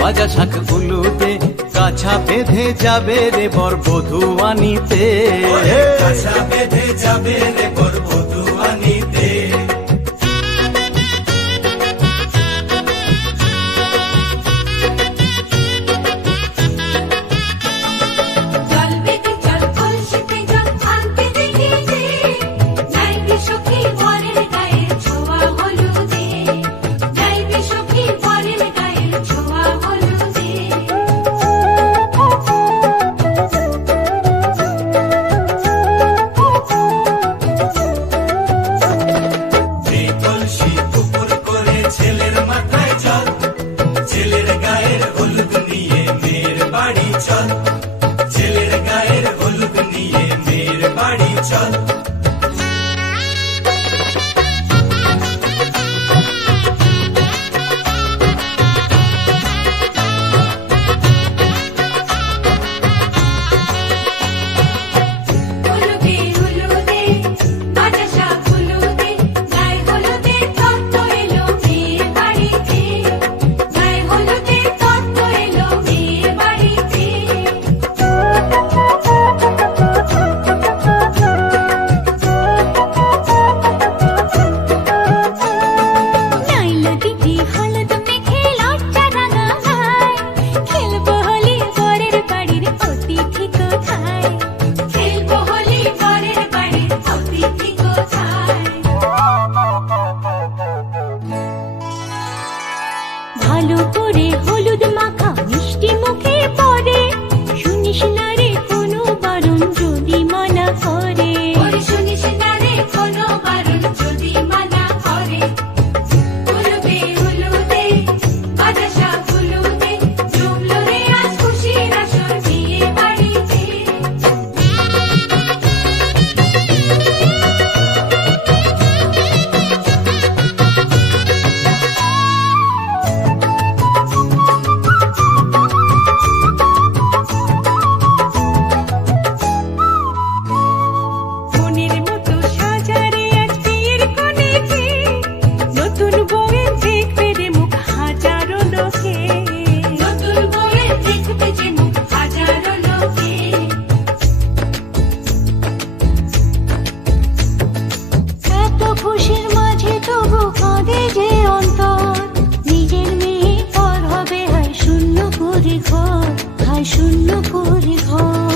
বাজা শাক উলুদে, কাছা বেঁধে যাবে রে বর বধূ আনিতে, কাছা বেঁধে যাবে রে বর বধূ আনিতে। ছেলের গায়ের হলুদ নিয়ে মেয়ের বাড়ি চল। ভালো করে হলুদ মাখা মিষ্টি মুখে পড়ে, শুনিস না রে কোনো বারণ যদি মানা করে, শুনিস না রে কোনো বারণ যদি মানা করে। হলুদে হলুদে বাজা শাক হলুদে, জমলো রে আজ খুশির আসর বিয়ে বাড়িতে। খুশির মাঝে তবু কাঁদে যে অন্তর, নিজের মেয়ে পর হবে হায় শূন্য করে ঘর, হায় শূন্য করে ঘর।